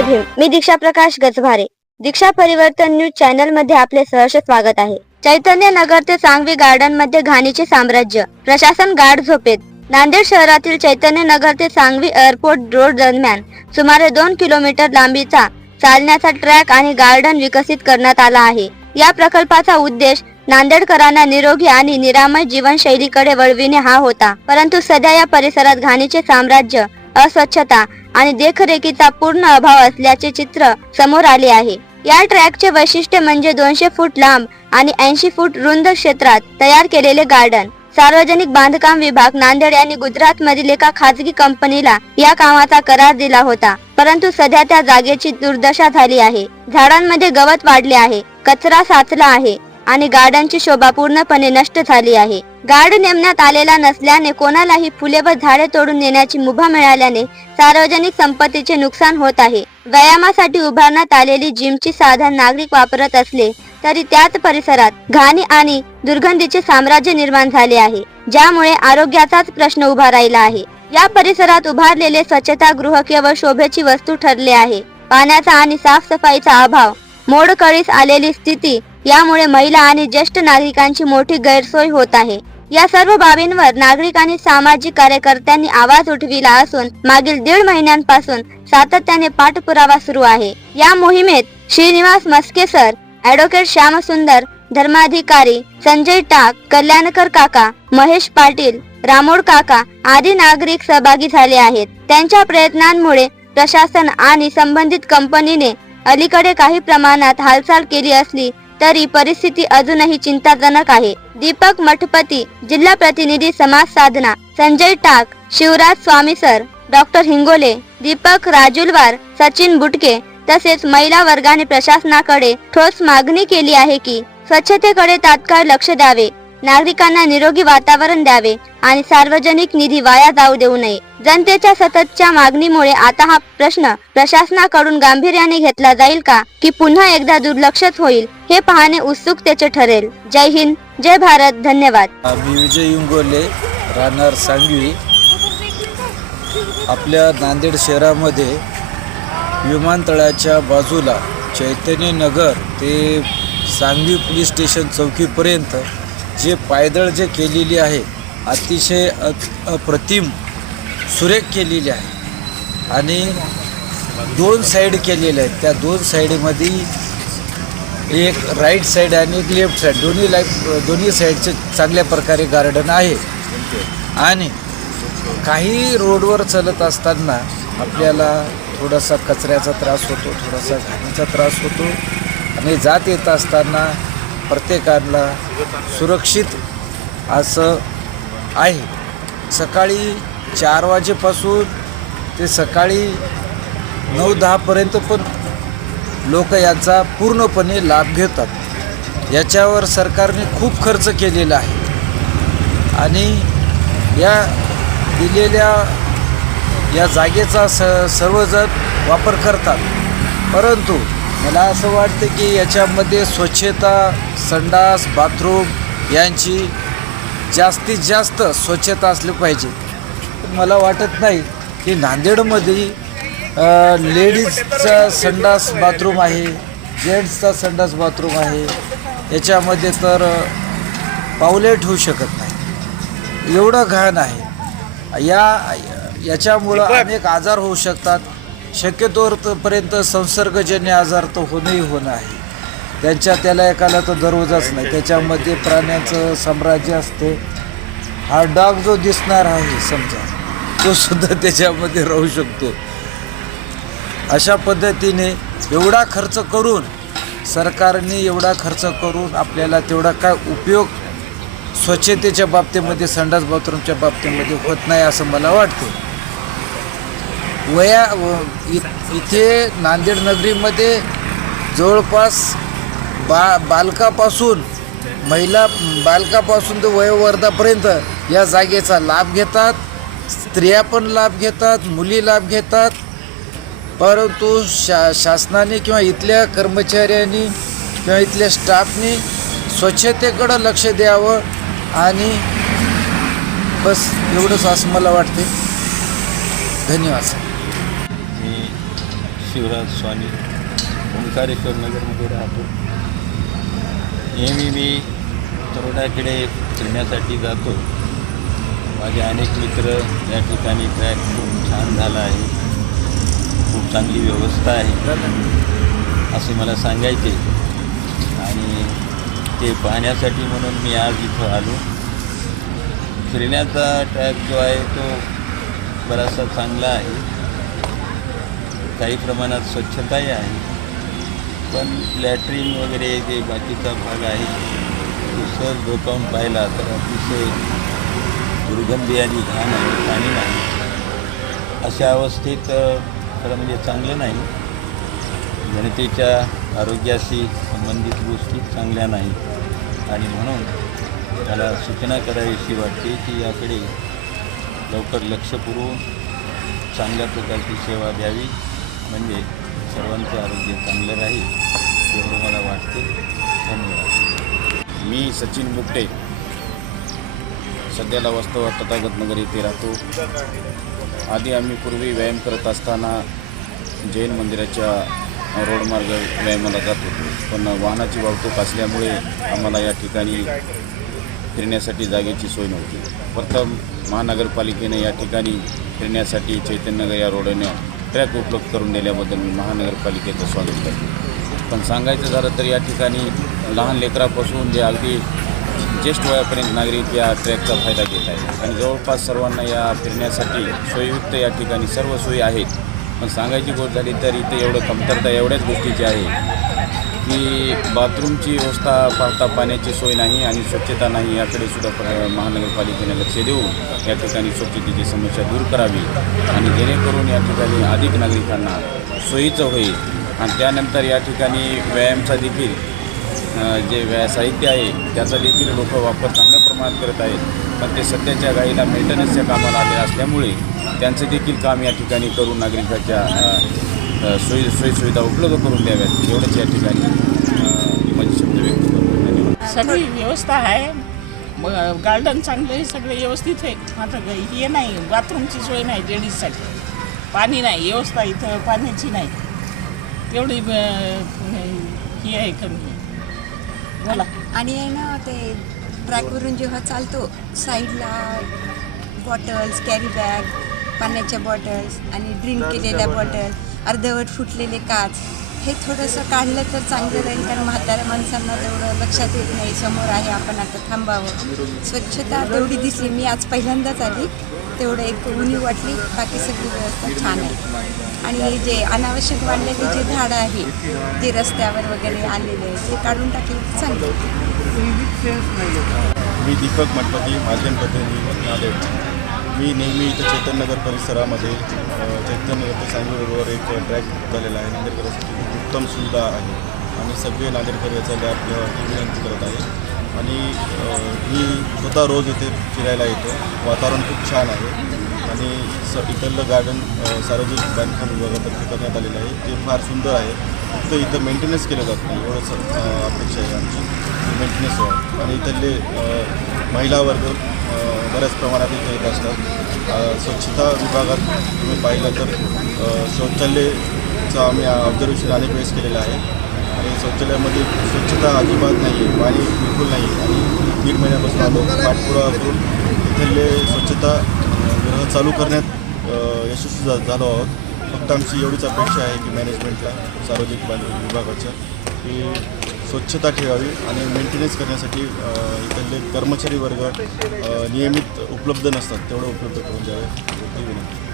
जय भीम मी दीक्षा प्रकाश गजभारे. दीक्षा परिवर्तन न्यूज चॅनलमध्ये आपले सहर्ष स्वागत आहे. चैतन्य नगर ते सांगवी गार्डनमध्ये घाणीचे साम्राज्य. प्रशासन गाढ झोपेत. नांदेड शहरातील चैतन्य नगर ते सांगवी एअरपोर्ट रोड दरम्यान सुमारे दोन किलोमीटर लांबीचा चालण्याचा ट्रॅक आणि गार्डन विकसित करण्यात आला आहे. या प्रकल्पाचा उद्देश नांदेडकरांना निरोगी आणि निरामय जीवनशैलीकडे वळविणे हा होता. परंतु सध्या या परिसरात घाणीचे साम्राज्य अस्वच्छता आणि देखरेखीचा पूर्ण अभाव असल्याचे चित्र समोर आले आहे. या ट्रॅकचे वैशिष्ट्य म्हणजे दोनशे फूट लांब आणि ऐंशी फूट रुंद क्षेत्रात तयार केलेले गार्डन. सार्वजनिक बांधकाम विभाग नांदेड यांनी गुजरात मधील एका खाजगी कंपनीला या कामाचा करार दिला होता परंतु सध्या त्या जागेची दुर्दशा झाली आहे. झाडांमध्ये गवत वाढले आहे कचरा साचला आहे आणि गार्डनची शोभा पूर्णपणे नष्ट झाली आहे. गार्ड नेमण्यात आलेला नसल्याने कोणालाही फुले व झाडे तोडून नेण्याची मुभा मिळाल्याने सार्वजनिक संपत्तीचे नुकसान होत आहे. व्यायामासाठी उभारण्यात आलेली जिमची साधन नागरिक वापरत असले तरी त्याच परिसरात घाणी आणि दुर्गंधीचे साम्राज्य निर्माण झाले आहे ज्यामुळे आरोग्याचाच प्रश्न उभा राहिला आहे. या परिसरात उभारलेले स्वच्छता गृह केवळ शोभेची वस्तू ठरले आहे. पाण्याचा आणि साफसफाईचा अभाव मोडकळीस आलेली स्थिती यामुळे महिला आणि ज्येष्ठ नागरिकांची मोठी गैरसोय होत आहे. या सर्व बाबींवर नागरिक आणि सामाजिक कार्यकर्त्यांनी आवाज उठविला असून मागील दीड महिन्यांपासून सातत्याने पाठपुरावा सुरू आहे. या मोहिमेत श्रीनिवास मस्के सर ऍडव्होकेट श्यामसुंदर धर्माधिकारी संजय टाक कल्याणकर काका महेश पाटील रामोड काका आदी नागरिक सहभागी झाले आहेत. त्यांच्या प्रयत्नांमुळे प्रशासन आणि संबंधित कंपनीने अलीकडे काही प्रमाणात हालचाल केली असली तरी परिस्थिती अजूनही चिंताजनक आहे. दीपक मठपती जिल्हा प्रतिनिधी समाज साधना संजय टाक शिवराज स्वामी सर डॉक्टर हिंगोले दीपक राजुलवार सचिन बुटके तसेच महिला वर्गाने प्रशासनाकडे ठोस मागणी केली आहे की स्वच्छतेकडे तात्काळ लक्ष द्यावे. नागरिकांना निरोगी वातावरण द्यावे आणि सार्वजनिक निधी वाया जाऊ देऊ नये. जनतेच्या सततच्या मागणीमुळे आता हा प्रश्न प्रशासनाकडून गांभीर्याने घेतला जाईल का? की पुन्हा एकदा दुर्लक्षित होईल? हे पाहणे उत्सुकतेचे ठरेल. जय हिंद जय भारत धन्यवाद. मी विजय इंगोले राहणार सांगवी. आपल्या नांदेड शहरामध्ये विमानतळाच्या बाजूला चैतन्य नगर ते सांगवी पोलीस स्टेशन चौकीपर्यंत जे पायदळ जे केलेली आहे अतिशय अप्रतिम सुरेख केलेली आहे. आणि दोन साईड केलेल्या आहेत. त्या दोन साईडमध्ये एक राईट साईड आणि एक लेफ्ट साईड दोन्ही लाईफ दोन्ही साईडचे चांगल्या प्रकारे गार्डन आहे. आणि काही रोडवर चालत असताना आपल्याला थोडासा कचऱ्याचा त्रास होतो थोडासा घाणीचा त्रास होतो. आणि जात येत असताना प्रत्येकाला सुरक्षित असं आहे. सकाळी चार वाजेपासून ते सकाळी नऊ दहापर्यंत पण लोक याचा पूर्णपणे लाभ घेतात. याच्यावर सरकारने खूप खर्च केलेला आहे. आणि या दिलेल्या या जागेचा स सर्वजण वापर करतात. परंतु मला असं वाटतं की याच्यामध्ये स्वच्छता संडास बाथरूम यांची जास्तीत जास्त स्वच्छता असली पाहिजे. मला वाटत नाही की नांदेडमध्ये लेडीजचा संडास बाथरूम आहे जेंट्सचा संडास बाथरूम आहे याच्यामध्ये तर पावले ठेवू शकत नाही. एवढं घाण आहे. या याच्यामुळं अनेक आजार होऊ शकतात. शक्यतोपर्यंत संसर्गजन्य आजार तर होणंही होणं आहे. त्यांच्या त्याला एकाला तर दररोजच नाही. त्याच्यामध्ये प्राण्यांचं साम्राज्य असते. हा डाग जो दिसणार आहे समजा तो सुद्धा त्याच्यामध्ये राहू शकतो. अशा पद्धतीने एवढा खर्च करून सरकारने एवढा खर्च करून आपल्याला तेवढा काय उपयोग स्वच्छतेच्या बाबतीमध्ये संडास बाथरूमच्या बाबतीमध्ये होत नाही असं मला वाटतं वया व- इ- इथे नांदेड नगरीमध्ये जवळपास बा बालकापासून महिला बालकापासून तर वयोवर्धापर्यंत या जागेचा लाभ घेतात. स्त्रिया पण लाभ घेतात मुली लाभ घेतात. परंतु शा शासनाने किंवा इथल्या कर्मचाऱ्यांनी किंवा इथल्या स्टाफनी स्वच्छतेकडं लक्ष द्यावं आणि बस एवढंच असं मला वाटते धन्यवाद सर. शिवराज स्वामी ओंकारेश्वर नगरमध्ये राहतो. नेहमी मी तरोडाकडे फिरण्यासाठी जातो. माझे अनेक मित्र या ठिकाणी ट्रॅक खूप छान झाला आहे. खूप चांगली व्यवस्था आहे. असे मला सांगायचे. आणि ते पाहण्यासाठी म्हणून मी आज इथं आलो. फिरण्याचा ट्रॅक जो आहे तो बराचसा चांगला आहे. काही प्रमाणात स्वच्छताही आहे. पण लॅट्रिन वगैरे जे बाकीचा भाग आहे तो सहज धोकावून पाहिला तर अतिशय दुर्गंधी आणि घाण आहे पाणी नाही. अशा अवस्थेत खरं म्हणजे चांगलं नाही. जनतेच्या आरोग्याशी संबंधित गोष्टी चांगल्या नाहीत आणि म्हणून मला सूचना करावीशी वाटते की याकडे लवकर लक्ष पुरवून चांगल्या प्रकारची सेवा द्यावी. म्हणजे सर्वांचे आरोग्य चांगलं राहील एवढं मला वाटते. धन्यवाद. मी सचिन बुकटे सध्याला वास्तव तथागत नगर येथे राहतो. आधी आम्ही पूर्वी व्यायाम करत असताना जैन मंदिराच्या रोडमार्ग व्यायामाला जात होतो. पण वाहनाची वाहतूक असल्यामुळे आम्हाला या ठिकाणी फिरण्यासाठी जागेची सोय नव्हती. प्रथम महानगरपालिकेने या ठिकाणी फिरण्यासाठी चैतन्यनगर या रोडने ट्रॅक उपलब्ध करून दिल्याबद्दल मी महानगरपालिकेचं स्वागत करतो. पण सांगायचं झालं तर या ठिकाणी लहान लेकरापासून जे अगदी ज्येष्ठ वयापर्यंत नागरिक या ट्रॅकचा फायदा घेत आहेत. आणि जवळपास सर्वांना या फिरण्यासाठी सोयीयुक्त या ठिकाणी सर्व सोयी आहेत. पण सांगायची गोष्ट झाली तर इथे एवढं कमतरता एवढ्याच गोष्टीची आहे. की बाथरूमची व्यवस्था पाहता पाण्याची सोय नाही आणि स्वच्छता नाही याकडे सुद्धा प्र- महानगरपालिकेने लक्ष देऊन या ठिकाणी स्वच्छतेची समस्या दूर करावी आणि जेणेकरून या ठिकाणी अधिक नागरिकांना सोयीचं होईल. आणि त्यानंतर या ठिकाणी व्यायामचा देखील जे व्या साहित्य आहे त्याचा देखील लोक वापर चांगल्या प्रमाणात करत आहेत. पण ते सध्याच्या गाईला मेंटेनन्सच्या कामाला आले असल्यामुळे त्यांचं देखील काम या ठिकाणी करून नागरिकाच्या सोयी सोयीसुविधा उपलब्ध करून द्याव्यात एवढंच या ठिकाणी माझे शब्द व्यक्त करतो. सगळी व्यवस्था आहे. म- गार्डन चांगलं आहे सगळं व्यवस्थित आहे. मात्र ग- हे नाही बाथरूमची सोय नाही लेडीजसाठी. पाणी नाही व्यवस्था इथं पाण्याची नाही. तेवढी ही आहे कमी बोला. आणि आहे ना ते ट्रॅकवरून जेव्हा चालतो साईडला बॉटल्स कॅरी बॅग पाण्याच्या बॉटल्स आणि ड्रिंक केलेल्या बॉटल अर्धवट फुटलेले काच. हे थोडंसं काढलं तर चांगलं राहील कारण म्हाताऱ्या माणसांना तेवढं लक्षात येत नाही. समोर आहे आपण आता थांबावं. स्वच्छता तेवढी दिसली. मी आज पहिल्यांदाच आली. तेवढं एक उणीव वाटली. बाकी सगळी व्यवस्था छान आहे. आणि जे अनावश्यक वाढलेले जे झाडं आहे जे रस्त्यावर वगैरे आलेले आहे ते काढून टाकले तर मी दीपक मठपती माध्यम प्रतिनिधी मी नेहमी इथं चैतन्यनगर परिसरामध्ये चैतन्यनगर ते सांगवी रोडवर एक ट्रॅक झालेला आहे. नांदेडकरांसाठी खूप उत्तम सुविधा आहे. आणि सगळे नांदेडकर याचा लाभ ही विनंती करत आहे आणि मी स्वतः रोज इथे फिरायला येतो. वातावरण खूप छान आहे. आणि स इथलं गार्डन सार्वजनिक बांधकाम विभागातर्फे करण्यात आलेलं आहे. ते फार सुंदर आहे. फक्त इथं मेंटेनन्स केलं जात नाही. एवढंच अपेक्षा आहे आमची. मेंटेनन्स व्हावं आणि इथले महिला वर्ग बऱ्याच प्रमाणात इथे येत असतात. स्वच्छता विभागात तुम्ही पाहिलं तर अ, शौचालयाचं आम्ही ऑब्झर्वेशन अनेक वेळेस केलेलं आहे. आणि शौचालयामध्ये स्वच्छता अजिबात नाही आहे पाणी बिलकुल नाही आहे आणि दीड महिन्यापासून आलो पाठपुरा करून इथले स्वच्छता ग्रह चालू करण्यात यशस्वी झा झालो आहोत. फक्त आमची एवढीच अपेक्षा आहे की मॅनेजमेंटला सार्वजनिक बांधकाम विभागाच्या की स्वच्छता ठेवावी आणि मेंटेनन्स करण्यासाठी अ, इथले कर्मचारी वर्ग नियमित उपलब्ध नसतात तेवढं उपलब्ध करून द्यावे ही विनंती.